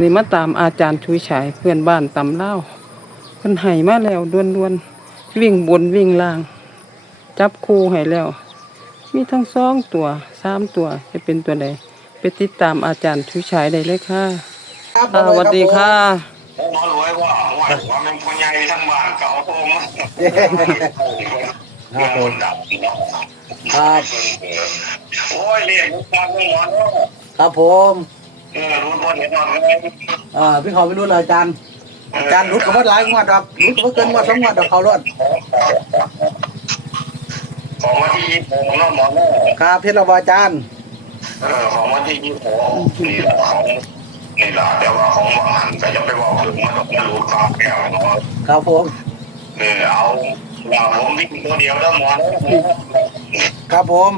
นี่มาตามอาจารย์ชุยฉายเพื่อนบ้านตำเล่าเพิ่นให้มาแล้วดวนๆวิ่งบนวิ่งล่าง จับคู่ให้แล้ว มีทั้งสองตัวสามตัวจะเป็นตัวใดไปติดตามอาจารย์ชุยฉายได้เลยค่ะครับค่ะสวัสดีค่ะหมอรวยว่าว่าว่ามันคนใหญ่ทั้งบ้านเก่าโอ้มาครับผมดับครับโอ้ยเรียกลูกค้าไม่หมอนเนาะครับผม เออรู้บ่เห็นนอนเลยอ่าพี่เขาไม่รู้เลยอาจารย์อาจารย์รุดกับว่าหลายงวดดอกรุดกับว่าเกินงวดสองงวดดอกเขารถของวันที่ยี่สิบหกเนาะหมอเนาะครับเพชรระบอาจารย์เออของวันที่ยี่สิบหกนี่แหละของนี่แหละแต่ว่าของวังหันก็จะไปบอกถึงมันต้องมารู้ความแก้วเนาะครับผมเออเอาเราผมวิ่งตัวเดียวแล้วหมอเนาะครับผม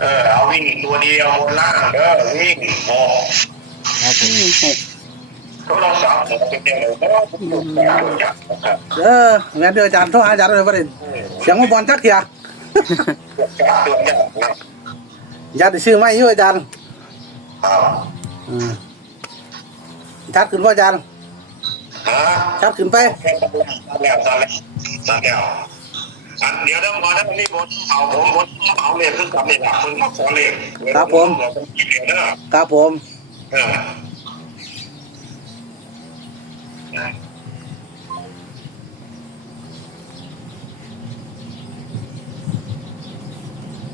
เออเอาวิ่งตัวเดียวบนล่างเด้อวิ่งหกครับผมโทรศัพท์ผมเป็นยังไงบ้างผมดูแลตัวอย่างนะครับเอองั้นเดี๋ยวอาจารย์โทรหาอาจารย์เลยประเด็นเสียงมาบอลจักเถียตัวอย่างตัวอย่างนะอาจารย์ได้ชื่อไม่ยุ่อาจารย์ครับอืมชัดขึ้นป่ะอาจารย์ฮะชัดขึ้นไปแค่ตอนแล้วตอนแล้วตอนแล้ว อันเดี๋ยวต้องมาแล้วนี่บนเอาผมบนเอาเลขขึ้นกับนี่แหละคุณมาขอเลขเดี๋ยวผมกินเดี๋ยวนะครับผม เออ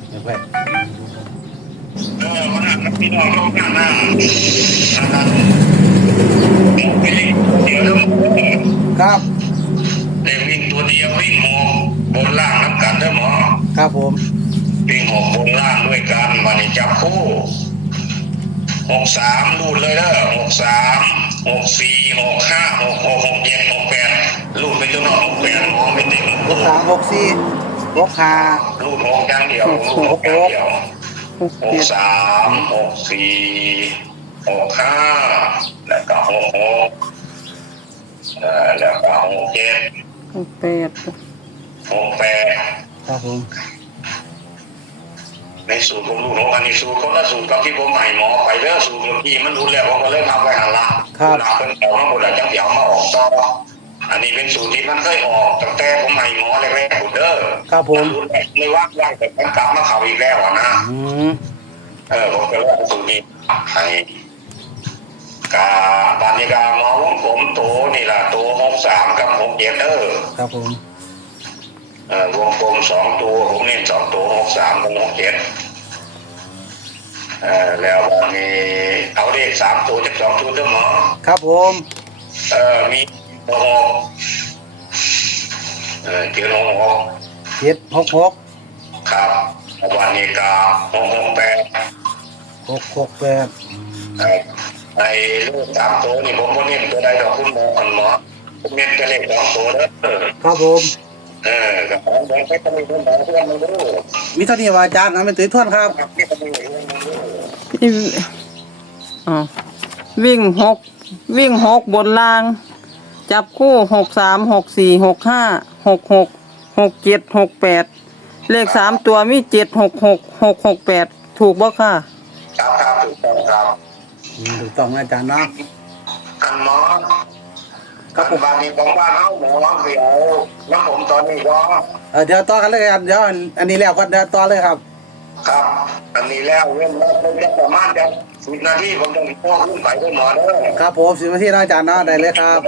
เดี๋ยวไปเออวันนั้นพี่น้องต้องการนะนะครับไปเล่นเดี๋ยวต้องครับเด็กวิ่ง ตัวเดียววิ่งหกบนล่างน้ำกันเด้อหมอ ครับผม วิ่งหกบนล่างด้วยกันวันนี้จับคู่หกสามรูดเลยเด้อหกสามหกสี่หกห้าหกหกหกเจ็ดหกแปดรูดไปจนหกแปดมองไม่ติดหกสามหกสี่หกห้ารูดหกอย่างเดียวรูดหกอย่างเดียวหกหกเจ็ดสามหกสี่หกห้าแล้วก็หกหกเอ่อแล้วก็หกเจ็ด หกแปดหกแปดครับผมในสูตรผมรู้ของอันนี้สูตรคนละสูตรกับที่ผมให้หมอไปเรื่องสูตรเมื่อกี้มันรู้แล้วผมก็เลยทำไปหันละหนาเป็นเอาทั้งหมดแล้วจังเดี๋ยวมาออกต่ออันนี้เป็นสูตรที่มันเคยออกตั้งแต่ผมให้หมอแรกๆผมเด้อครับผมรู้ไม่ว่าได้แต่มันกลับมาเขาอีกแล้วอะนะอืมเออผมก็เลยเอาสูตรนี้ให้กาบานิกาหมอของผมโตนี่ล่ะโตหก สามกับหกเจ็ดเด้อครับผมเออรวมกลมสองตัวผมเน้นสองตัวหกสามกับหกเจ็ดเออแล้ววันนี้เอาเลขสามตัวจากสองตัวเด้อหมอครับผมเออมีหกเออเจ็ดหกหกเจ็ดหกหกครับวันนี้กาหกหกแปดหกหกแปดเอ่อไอ้ลูกสามตัวนี่ผมก็เน้นตัวใดดอกคุณหมอคุณหมอ มเน้นแต่เลขสองตัวเด้อครับผม เออกับของแดงแค่ต้องมีคนหมอเพื่อนมันรู้มีเท่านี้ว่าอาจารย์เอาเป็นตุ้ยทวนครับครับที่ต้องมีคนมันรู้พี่อ๋อวิ่งหกวิ่งหกบนล่าง จับคู่หกสามหกสี่หกห้าหกหกหกเจ็ดหกแปดเลขสามตัวมีเจ็ดหกหกหกหกแปดถูกบ่ค่ะ ครับครับถูกต้องครับ ถูกต้องนะอาจารย์เนาะอันหมอ ครับผมบางทีของบ้านเฮาหมอเขียวน้ำผมตอนนี้ก็เออเดี๋ยวต่อกันเลยครับเดี๋ยวอันอันนี้แล้วก็เดี๋ยวต่อเลยครับ ครับ อันนี้แล้วเว้นแล้วผมจะประมาณจะสิบนาทีผมต้องพ่อขึ้นไปด้วยหมอเด้อครับผมสิบนาทีนะอาจารย์เนาะได้เลยครับ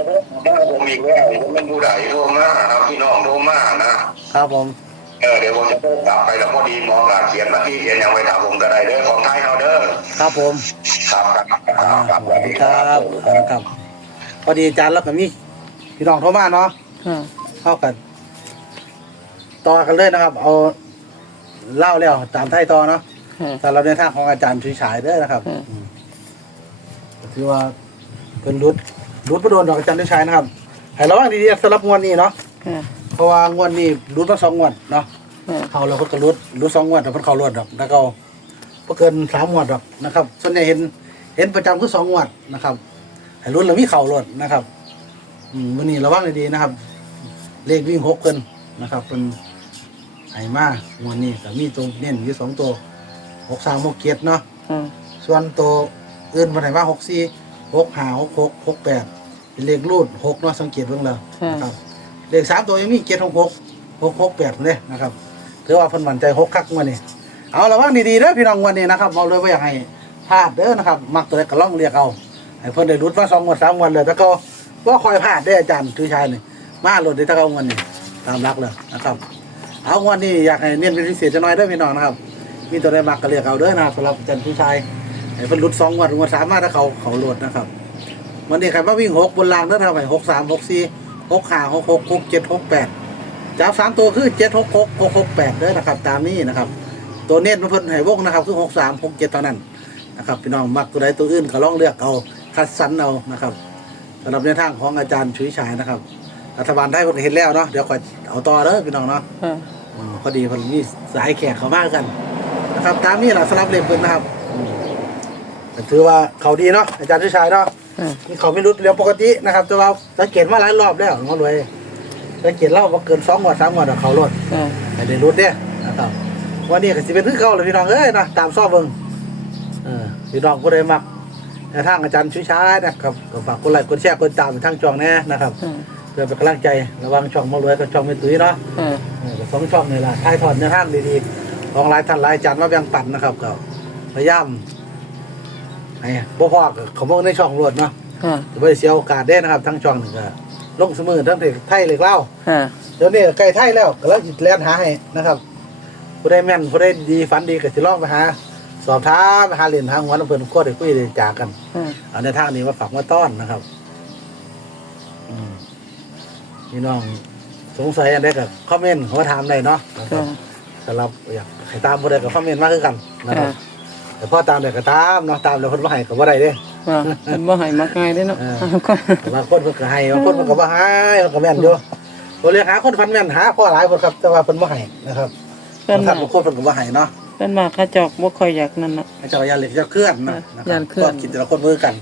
ผมอีกแล้วผมเป็นผู้ใดโทรมาครับพี่น้องโทรมานะครับผมเออเดี๋ยวผมจะโทรกลับไปแล้วพอดีหมอกเขียนมาที่เขียนยังไว้ถามผมก็ได้เด้อของไทยเราเด้อครับผม ครับครับคอ่ารับครับสวัสดีครับอ่าครับ พอดีอาจารย์แล้วก็มีพี่น้องโทรมาเนาะค่ะเข้ากัน ต่อกันเลยนะครับ เอาเล่าแล้วตามไทยต่อเนาะค่ะ สำหรับในทางของอาจารย์ชุยฉายเด้อนะครับอืม อืมถือว่าเป็นรุดรุดประโดนดอกอาจารย์ชุยฉายนะครับให้ระวังดีๆสำหรับงวดนี้เนาะค่ะเพราะว่างวดนี้รุดมาสองงวดเนาะ ค่ะเขาแล้วเพิ่นก็รุดรุดสองงวดแต่เพิ่นเขารวดดอกแล้วก็บ่เกินสามงวดดอกนะครับ ส่วนใหญ่เห็นเห็นประจำคือสองงวดนะครับ ให้รุดแล้วมีเข่ารวดนะครับอืมวันนี้ระวังดีๆนะครับ เลขวิ่งหกเกินนะครับเป็นไหมางวดนี้ก็มีตัวเน้นอยู่สองตัวหกสามหกเจ็ดเนาะค่ะส่วนตัวอื่นวันไหนว่าหกสี่หหกห้าหกหกหกแปดเป็นเลขรูดหกเนาะสังเกตเบิ่งแล้วค่ะนะครับเลขสามตัวยังมีเจ็ดหกหกหกหกแปดเลยนะครับถือว่าเพิ่นมั่นใจหกคักงวันนี้เอาระวังดีๆเด้อพี่น้องวันนี้นะครับเอาเลยว่าอยากให้พลาดเด้อนะครับ มักตัวใดก็ล่องเรียกเอา ให้เพิ่นได้รุดมาสองวันสามวันเลยแต่ก็ว่าคอยพลาดได้อาจารย์ทุชัยนี่มาหลุดได้อถ้าเอาวันนี้ตามรักเลยนะครับ เอาวันนี้อยากให้เน้นเป็นพิเศษจะน้อยเด้อพี่น้องนะครับ มีตัวใดมักก็เรียกเอาเด้อนะสำหรับอาจารย์ทุชัยให้เพิ่นรุดสองวันวันสามมาถ้าเขาเขาหลุดนะครับวันนี้ใครมาวิ่งหกบนรางเด้อทำไมหกสามหกสี่หกห้าหกหกหกเจ็ดหกแปดจับสามตัวคือเจ็ดหกหกหกหกแปดเด้อนะครับ ตามนี้นะครับ ตัวเน้นมันเพิ่นให้วงนะครับ คือหกสามหกเจ็ดเท่านั้นนะครับพี่น้องมักตัวใดตัวอื่นก็ลองเลือกเอา คัดสรรเอานะครับสำหรับในทางของอาจารย์ชุยฉายนะครับ รัฐบาลได้เพิ่นเห็นแล้วเนาะเดี๋ยวค่อยเอาต่อเด้อพี่น้องเนาะค่ะอืมพอดีเพิ่นมีสายแขกเขามากกันนะครับตามนี้แหละสำหรับเล่มเพิ่นนะครับอืมก็ถือว่าเขาดีเนาะอาจารย์ชุยฉายเนาะ ค่ะนี่เขาไม่รู้เรื่องปกตินะครับแต่ว่าสังเกตมาหลายรอบแล้วน้องรวยสังเกตเล่าว่าเกินสองงวดสามงวดอะเขารถค่ะไม่ได้รุดเนี่ยนะครับวันนี้ก็สิเป็นคือเขาเลยพี่น้องเอ้ยนะตามซอบเบิ่งเออพี่น้องผู้ใดมัก แต่ทางอาจารย์ชุยช้ายนะครับก็ฝากกดไลค์กดแชร์กดตามไปทางช่องแน่นะครับค่ะเพื่อเป็นกำลังใจระหวังช่องมารวยกับช่องเมตุ้ยเนาะค่ะเออก็สองช่องนี่แหละถ่ายทอดเนื้อทางดีๆของหลายท่านหลายอาจารย์มาแบ่งปันนะครับก็พยายามไอ้บ่พอก็เขาบอกในช่องรวดเนาะค่ะจะไม่ได้เสียโอกาสได้นะครับ ทั้งช่องหนึ่งก็ลงเสมอทั้งเด็กไทยเล็กเล่าค่ะเดี๋ยวนี้ใกล้ไทยแล้วก็แล้วจิตแลนหาให้นะครับผู้ได้แม่นผู้ได้ดีฝันดีก็จะลองไปหา สอบถามไปหาเรียนทางหัวน้ำเพิ่นก็ได้คุยได้จากัน ค่ะ เอาในทางนี้มาฝากมาต้อนนะครับอืมพี่น้องสงสัยอันใดก็คอมเมนต์เขามาถามได้เนาะนะครับค่ะสำหรับอยากให้ตามผู้ใดก็คอมเมนต์มาคือกันนะครับค่ะแต่พอตามได้ก็ตามเนาะตามแล้วเพิ่นบ่ให้ก็บ่ได้เด้ ค่ะเป็นบ่ให้มักง่ายเด้เนาะเออก็บางคนเพิ่นก็ให้บางคนเพิ่นก็บ่ให้เพิ่นก็แม่นอยู่บ่เรียกหาคนฟันแม่นหาพ่อหลายคนครับแต่ว่าเพิ่นบ่ให้นะครับเพิ่นท่ามานบางคนเพิ่นก็บ่ให้เนาะ เพิ่นมาเขาเจอกบ่ค่อยอยากนั่นน่ะ ให้เจ้าอย่าเล็กเจ้าเคลื่อนนะเออนะคอย่ารับเคลื่อนก็คิดแต่ละคนมือกัน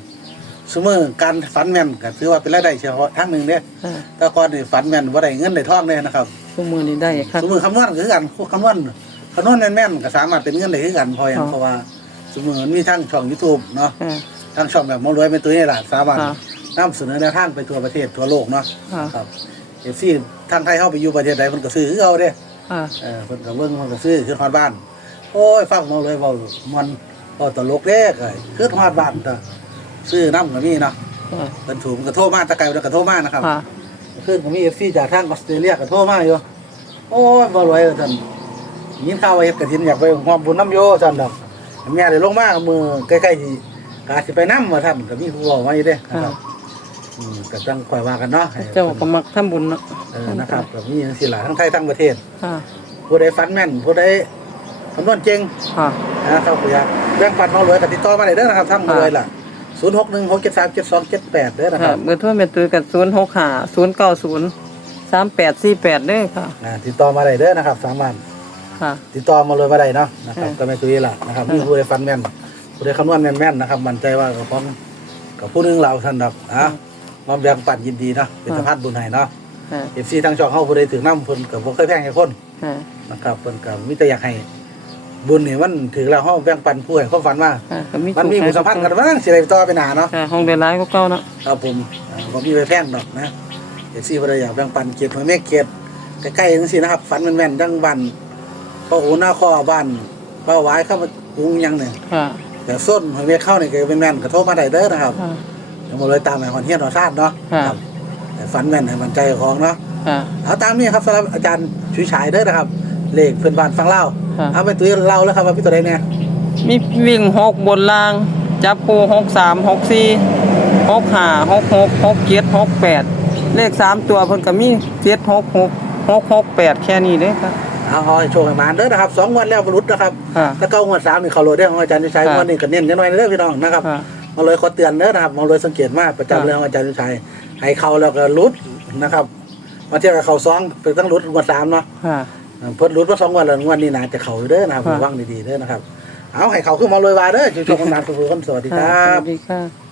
ซุมื้อการฝันแม่นก็ถือว่าเป็นรายได้เฉพาะทางหนึงเด้ค่ะแต่ก่อนนี่ฝันแม่นบ่ได้เงินได้ทองเด้นะครับซุมื้อนี้ได้ค่ะซุมื้อคำนวณก็คือกันพวกคำนวณคำนวณแม่นๆก็สามารถเป็นเงินได้คือกันเพราะหยังอ๋อ เพราะว่าซุมื้อมันมีทั้งช่อง YouTube เนาะค่ะทั้งช่องแบบหมอรวยเป็นตัวนี่ล่ะสามารถค่ะ นำเสนอแนวทางไปทั่วประเทศทั่วโลกเนาะค่ะครับเอฟซีทางไทยเข้าไปอยู่ประเทศใดมันก็ซื้อคือเอาเด้ค่ะเออเพิ่นก็เบิ่งมันก็ซื้อคือฮอดบ้าน โอ้ยฟังหมาเลยเว้ามันเว้าตลกเด้ก็คือฮอดบ้านตะซื้อน้ำก็มีเนาะค่ะเพิ่นถูกก็โทรมาแตะไกลก็โทรมานะครับค่ะขึ้นก็มี FC จากทางออสเตรเลียก็โทรมาอยู่โอ้ยบ่รวยว่าซั่นยินข่าวว่าเฮ็ดกฐินอยากไปร่วมบุญน้ำโยซั่นดอกแม่ได้ลงมามือใกล้ๆสิกาสิไปนำว่าท่านก็มีผู้เว้ามาอยู่เด้นะครับอืมก็ต้องคอยว่ากันเนาะให้เจ้าก็มักทำบุญเนาะเออนะครับแบบนี้สิหลาทั้งไทยทั้งประเทศค่ะผู้ใดฟันแม่นผู้ใด คำนวณเก่งค่ะนะครับผู้อยากแบ่งปันน้องรวยกับติดต่อมาได้เด้อนะครับทั้งรวยล่ะศูนย์หกหนึ่งหกเจ็ดสามเจ็ดสองเจ็ดแปดเด้อนะคค่ะรับเบอร์โทรแม่ตุ้ยกับ065 090 3848เด้อค่ะนะติดต่อมาได้เด้อนะครับสามารถค่ะติดต่อมาเลยมาได้เนาะนะครับค่ะก็ไม่ตุยล่ะนะครับค่ะมีผู้ใดฟันแม่นผู้ใดคำนวณแม่นๆนะครับมั่นใจว่ากับพ้องกับผู้หนึงเราท่านดอกอะมาแบ่งปันยินดีเนาะเป็นสะพานบุญให้เนาะค่ะเอฟซีทางช่องเขาผู้ใดถึงน้ำเพิ่นกับบ่เคยแพงให้คนค่ะนะครับเพิ่นก็มีแต่อยากให้ บุญนี่มันถือแล้วเฮาแบ่งปันผู้ให้ความฝันว่าค่ะก็มีมันมีผู้สัมพันธ์กันมันสิได้ต่อไปหน้าเนาะ ค่ะห้องเดลายก็เก่าเนาะครับผมอ่าบ่มีไปแพงดอกนะเอฟซีบ่ได้อยากแบ่งปันเกียรติหัวแม่เกียรติใกล้ๆจังซี่นะครับ ฝันแม่นๆจังบ้านพ่อโอหน้าข้อบ้านเป้าหวายเข้ามาปรุงหยังเนี่ยค่ะแต่ส้นหัวแม่เข้านี่ก็เป็นแม่นก็โทรมาได้เด้อนะครับค่ะ เดี๋ยวมาเลยตามให้ฮอนเฮียนฮอนซาดเนาะค่ะ ครับแต่ฝันแม่นให้มันใจของเนาะค่ะเอาตามนี้ครับสำหรับอาจารย์ชุยฉายเด้อนะครับ เลขเพื่อนบ้านฟังเล่า ค่ะเอาไปตุ้ยเล่าแล้วครับว่าพี่ตัวใดเนี่ยมีวิ่งหกบนล่าง จับปูหกสามหกสี่หกห้าหกหกหกเจ็ดหกแปดเลขสามตัวเพิ่นก็มีเจ็ดหกหกหกหกแปดแค่นี้เด้อค่ะเอาขอให้โชคให้มาเด้อนะครับสองวันแล้วบรรลุนะครับค่ะถ้าเก้างวดสามนี่เขาโรยได้ของอาจารย์ชุยฉายค่ะวันนี้ก็เน้นจังหน่อยเด้อพี่น้องนะครับค่ะมาเลยขอเตือนเด้อนะครับมาเลยสังเกตมากประจำค่ะเรื่องของอาจารย์ชุยฉายให้เขาแล้วก็รุดนะครับมาเทียบกับเขาสองเป็นตั้งรุดงวดสามเนาะ ค่ะ เพิ่นรุดมาสองวันแล้วงวดนี้น่าจะเขาอยู่เด้อนะครับค่ะระวังดีๆเด้อนะครับ เอาให้เขาขึ้นมาเลยวาเด้อชุยๆคนนานสุขคนสวัสดีคค่ะรัสบ วัสดีค่ะ